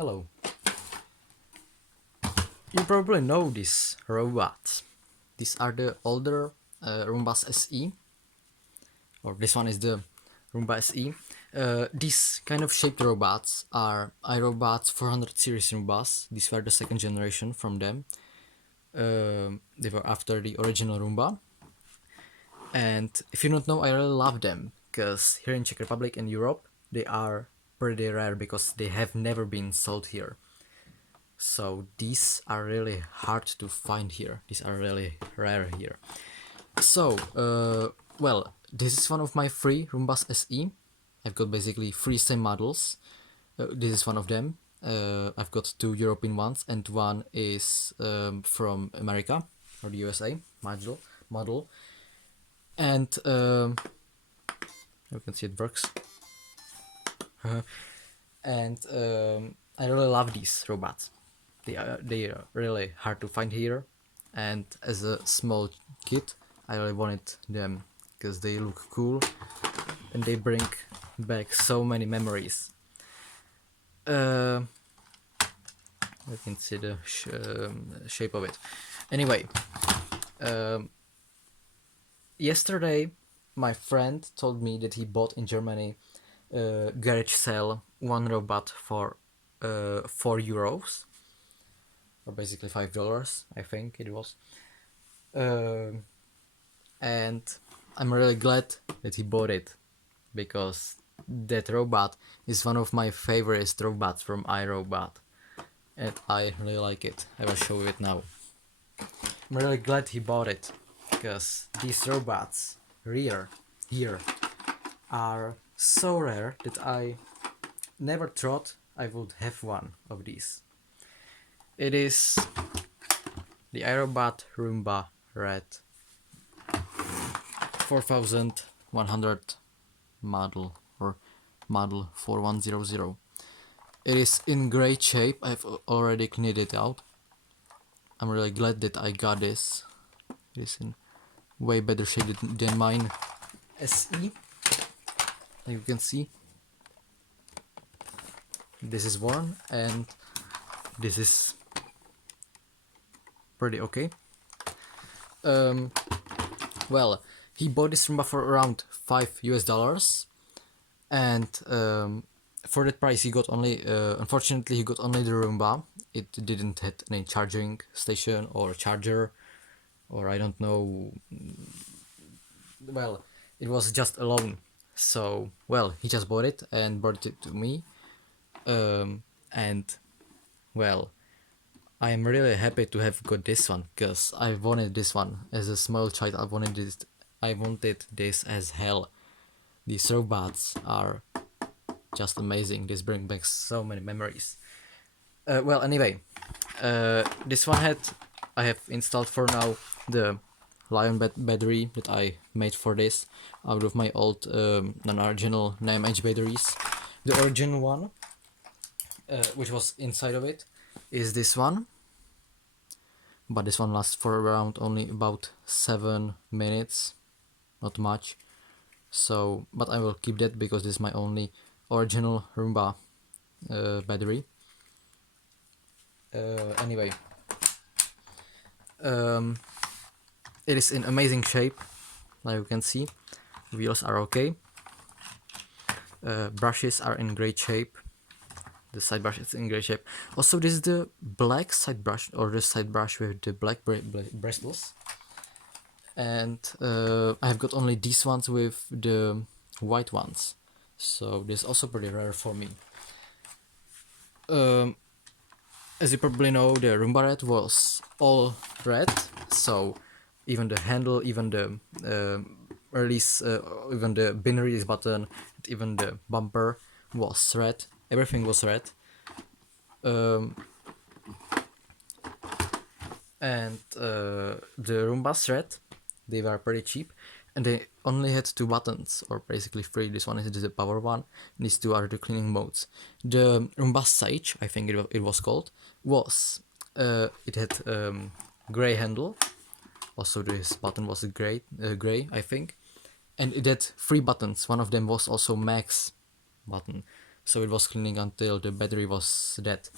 Hello. You probably know these robots. These are the older Roombas SE, or this one is the Roomba SE. These kind of shaped robots are iRobot 400 series Roombas. These were the second generation from them. They were after the original Roomba. And if you don't know, I really love them, because here in Czech Republic and Europe, they are pretty rare because they have never been sold here. So these are really hard to find here. These are really rare here. So, well, this is one of my free Roombas SE. I've got basically three same models. This is one of them. I've got two European ones, and one is from America or the USA model. And you can see it works. And I really love these robots. They are really hard to find here, and as a small kid I really wanted them because they look cool and they bring back so many memories. You can see the shape of it. Anyway, yesterday my friend told me that he bought in Germany garage sale one robot for €4, or basically $5, I think it was. And I'm really glad that he bought it, because that robot is one of my favorite robots from iRobot, and I really like it. I will show you it now. I'm really glad he bought it, because these robots here are so rare that I never thought I would have one of these. It is the iRobot Roomba Red 4100 model, or model 4100. It is in great shape. I've already cleaned it out. I'm really glad that I got this. It is in way better shape than mine SE. Like you can see, this is worn and this is pretty okay. Well, he bought this Roomba for around $5, and for that price he got only, unfortunately he got only the Roomba. It didn't have any charging station or charger, or I don't know. Well, it was just alone. So, well, he just bought it and brought it to me. And, well, I am really happy to have got this one, because I wanted this one as a small child. I wanted this as hell. These robots are just amazing. This brings back so many memories. Well, anyway, this one I have installed for now the Lion battery that I made for this out of my old non-original 9H batteries. The original one, which was inside of it, is this one, but this one lasts for around only about 7 minutes, not much. So, but I will keep that because this is my only original Roomba battery. Anyway, it is in amazing shape, like you can see. Wheels are okay. Brushes are in great shape. The side brush is in great shape. Also, this is the black side brush, or the side brush with the black bristles. And I have got only these ones with the white ones. So this is also pretty rare for me. As you probably know, the Roomba Red was all red. So even the handle, even the release, even the bin release button, even the bumper was red. Everything was red. And the Roombas Red, they were pretty cheap, and they only had 2 buttons, or basically 3. This one is the power one, and these 2 are the cleaning modes. The Roomba Sage, I think it was called, it had gray handle. Also, this button was gray, I think, and it had 3 buttons. One of them was also max button. so it was cleaning until the battery was dead.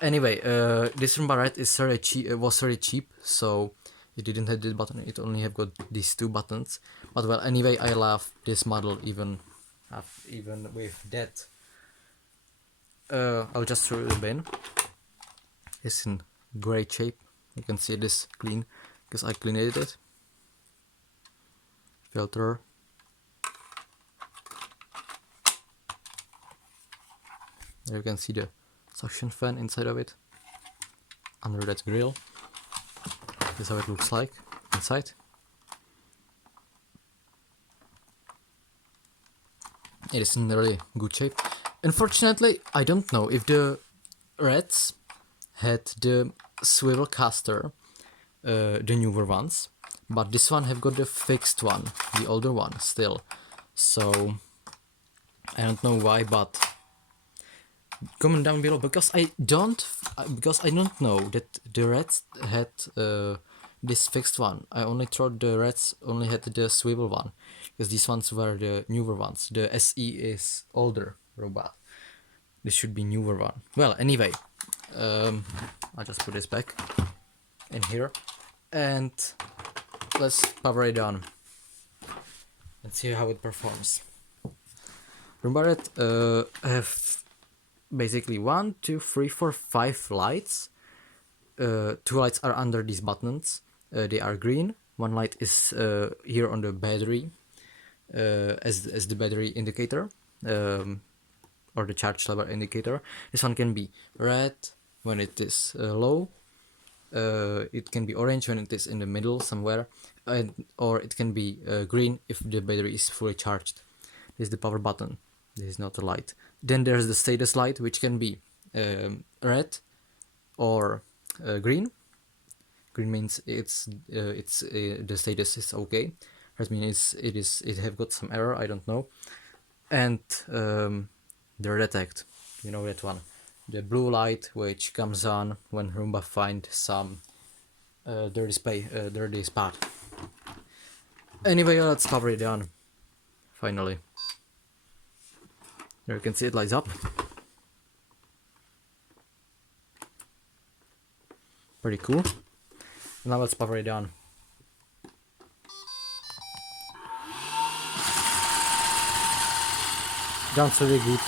Anyway, this Roomba Red is very cheap. Was very cheap, so it didn't have this button. It only have got these two buttons. But well, anyway, I love this model even with that. I'll just throw it in the bin. It's in great shape. You can see this clean because I cleaned it. Filter. There you can see the suction fan inside of it. Under that grill. This is how it looks like inside. It is in really good shape. Unfortunately, I don't know if the Reds had the swivel caster, the newer ones, but this one have got the fixed one, the older one still. So I don't know why, but comment down below because I don't know that the Reds had this fixed one. I only thought the Reds only had the swivel one, because these ones were the newer ones. The SE is older robot. This should be newer one. Well, anyway, I'll just put this back in here, and let's power it on and see how it performs. Roomba Red have basically 1, 2, 3, 4, 5 lights. 2 lights are under these buttons. They are green. 1 light is here on the battery as the battery indicator, or the charge level indicator. This one can be red when it is low. It can be orange when it is in the middle somewhere, or it can be green if the battery is fully charged. This is the power button. This is not a light. Then there's the status light, which can be red or green. Green means the status is okay. Red means it have got some error. I don't know. And the detect, you know that one. The blue light, which comes on when Roomba find some dirty spot. Anyway, let's power it on. Finally. There you can see it lights up. Pretty cool. Now let's power it on. Sounds really good.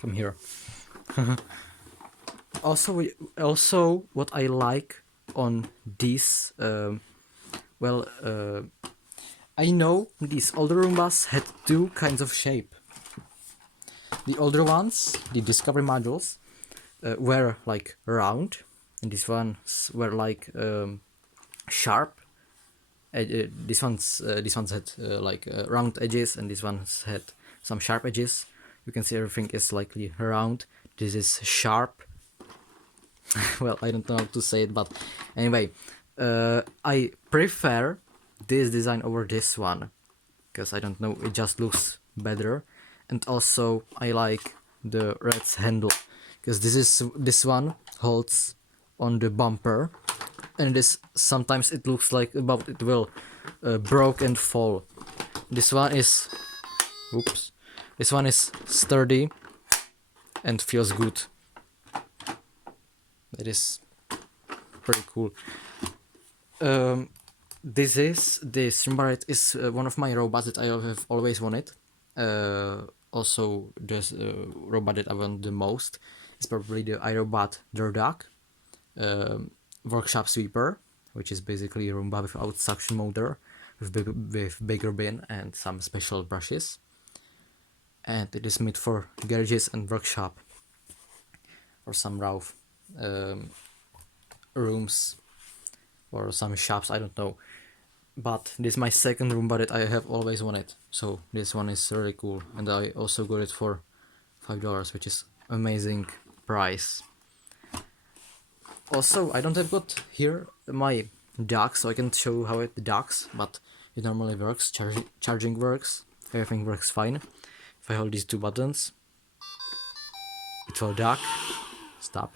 Come here. Also, what I like on these, I know these older Roombas had 2 kinds of shape. The older ones, the Discovery modules, were like round, and these ones were like sharp. These ones had like round edges, and these ones had some sharp edges. You can see everything is slightly round. This is sharp. Well, I don't know how to say it, but anyway, I prefer this design over this one, because I don't know, it just looks better. And also I like the Red's handle, because this one holds on the bumper, and this sometimes it looks like about it will broke and fall. This one is sturdy and feels good. It is pretty cool. This Roomba Red is one of my robots that I have always wanted. Also, the robot that I want the most is probably the iRobot Dog workshop sweeper, which is basically a Roomba without suction motor, with bigger bin and some special brushes. And it is made for garages and workshop, or some rough rooms, or some shops, I don't know. But this is my second Roomba that I have always wanted, so this one is really cool, and I also got it for $5, which is amazing price. Also, I don't have got here my dock, so I can show how it docks, but it normally works. Charging works. everything works fine. If I hold these two buttons, it will dark. Stop.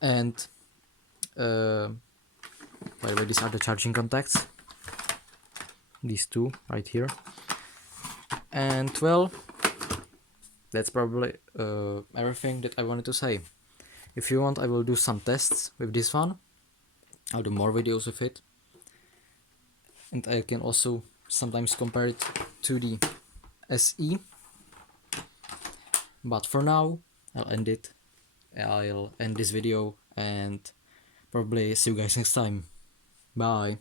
And by the way, these are the charging contacts. These two right here. And well, that's probably everything that I wanted to say. If you want, I will do some tests with this one. I'll do more videos with it. And I can also sometimes compare it to the SE. But for now, I'll end this video and probably see you guys next time. Bye.